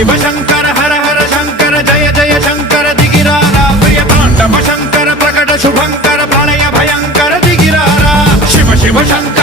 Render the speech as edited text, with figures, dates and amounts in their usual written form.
शिव शंकर हर हर शंकर जय जय शंकर दिगिरारा प्रिय तांडव शंकर प्रकट शुभंकर प्रलय भयंकर दिगिरारा शिव शिव शंकर